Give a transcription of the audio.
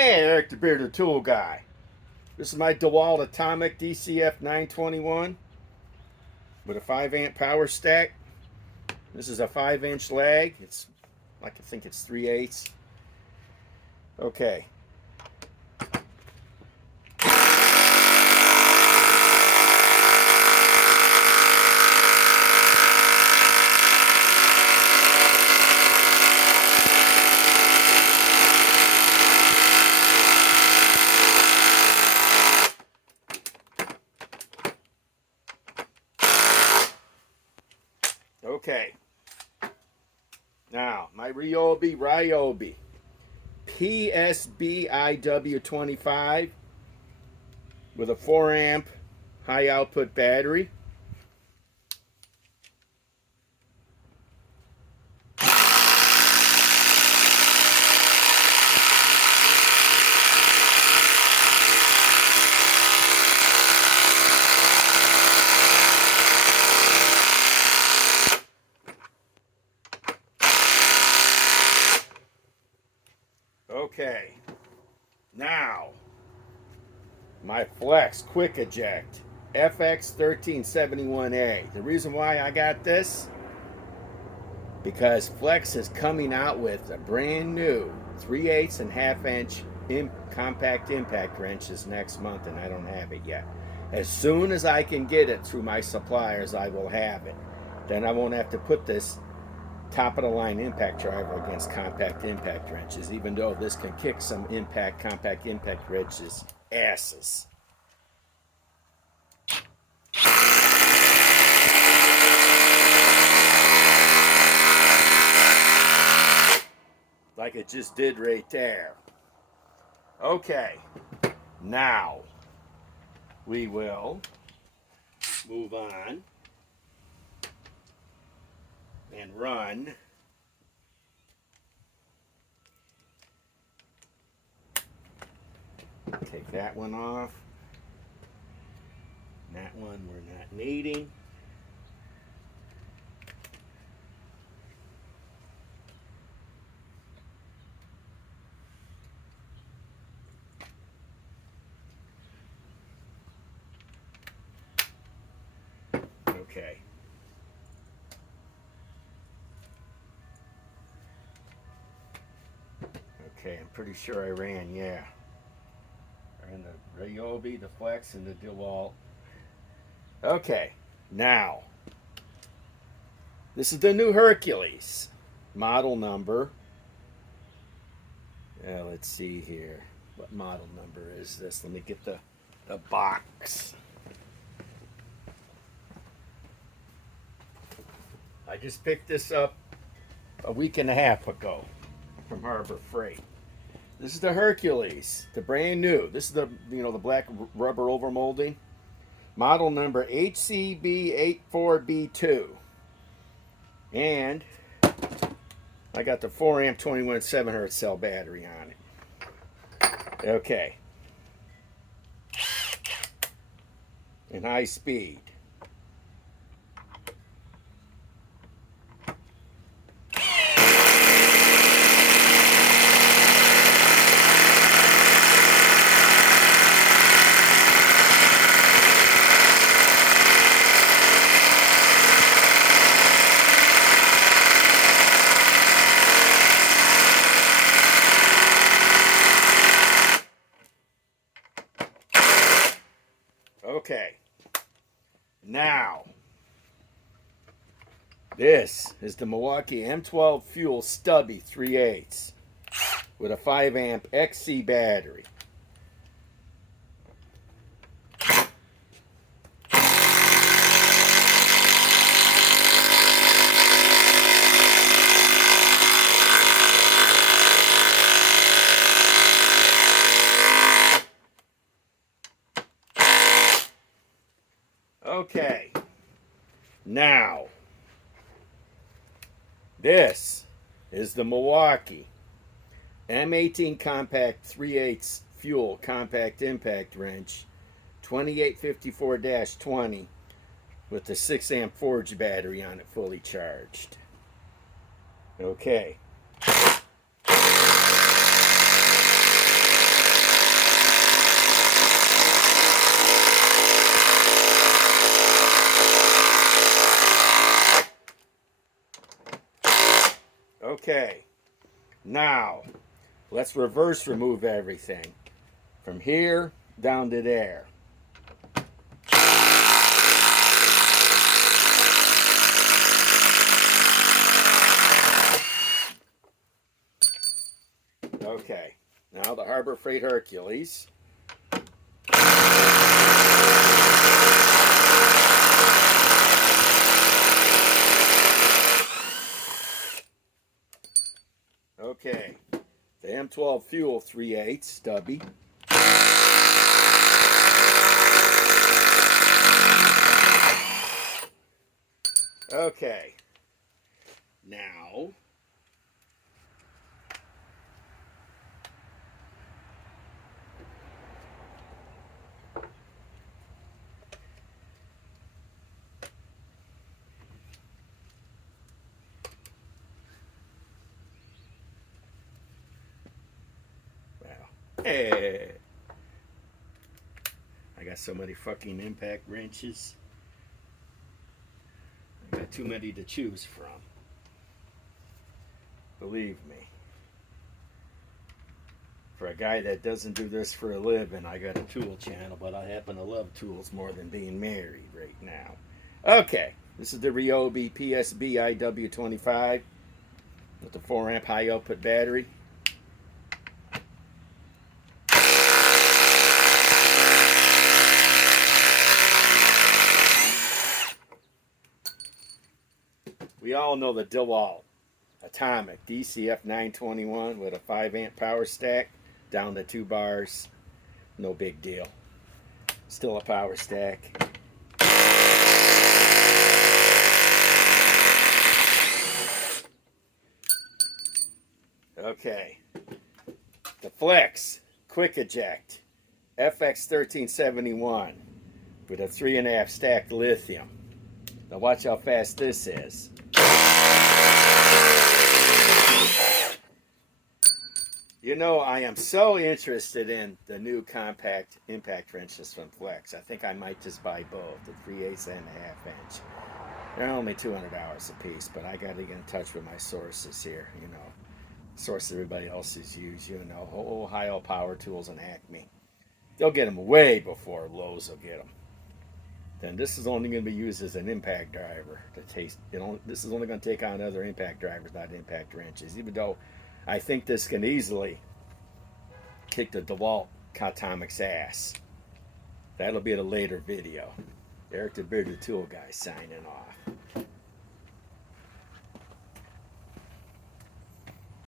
Hey, Eric the Bearded Tool Guy. This is my Dewalt Atomic DCF 921 with a 5 amp power stack. This is a 5-inch lag. It's like, I think it's 3/8. Okay. Okay. Now, my Ryobi PSBIW25 with a 4 amp high output battery. Okay, now my Flex Quick Eject FX1371A. The reason why I got this, because Flex is coming out with a brand new 3/8 and 1/2 inch compact impact wrenches next month, and I don't have it yet. As soon as I can get it through my suppliers, I will have it. Then I won't have to put this top of the line impact driver against compact impact wrenches, even though this can kick some compact impact wrenches asses. Like it just did right there. Okay, now we will move on and run take that one off. That one we're not needing. Okay. Okay, I'm pretty sure I ran, yeah. I ran the Ryobi, the Flex, and the Dewalt. Okay, now, this is the new Hercules. Model number. Let's see here. What model number is this? Let me get the box. I just picked this up a week and a half ago from Harbor Freight. This is the Hercules, the brand new. This is the the black rubber overmolding. Model number HCB84B2. And I got the 4 amp 21 700 cell battery on it. Okay. And high speed. Okay, now this is the Milwaukee M12 Fuel Stubby 3/8 with a 5 amp XC battery. Okay, now this is the Milwaukee M18 Compact 3/8 Fuel Compact Impact Wrench 2854-20 with the 6 amp Forge battery on it fully charged. Okay. Now, let's reverse remove everything. From here down to there. Okay, now the Harbor Freight Hercules. Okay, the M12 Fuel 3/8 Stubby. Okay, now hey, I got so many fucking impact wrenches. I got too many to choose from. Believe me. For a guy that doesn't do this for a living, I got a tool channel, but I happen to love tools more than being married right now. Okay, this is the Ryobi PSB IW25 with the 4 amp high output battery. We all know the Dewalt Atomic DCF 921 with a 5 amp power stack down to 2 bars. No big deal. Still a power stack. Okay. The Flex Quick Eject FX1371 with a 3.5 stacked lithium. Now watch how fast this is. You know, I am so interested in the new compact impact wrenches from Flex. I think I might just buy both, the 3/8 and a 1/2 inch. They're only $200 a piece, but I got to get in touch with my sources here, you know. Sources everybody else has used, you know, Ohio Power Tools and Acme. They'll get them way before Lowe's will get them. Then this is only going to be used as an impact driver to taste. You know, this is only going to take on other impact drivers, not impact wrenches. Even though I think this can easily kick the Dewalt Atomic's ass. That'll be at a later video. Eric the Bearded Tool Guy signing off.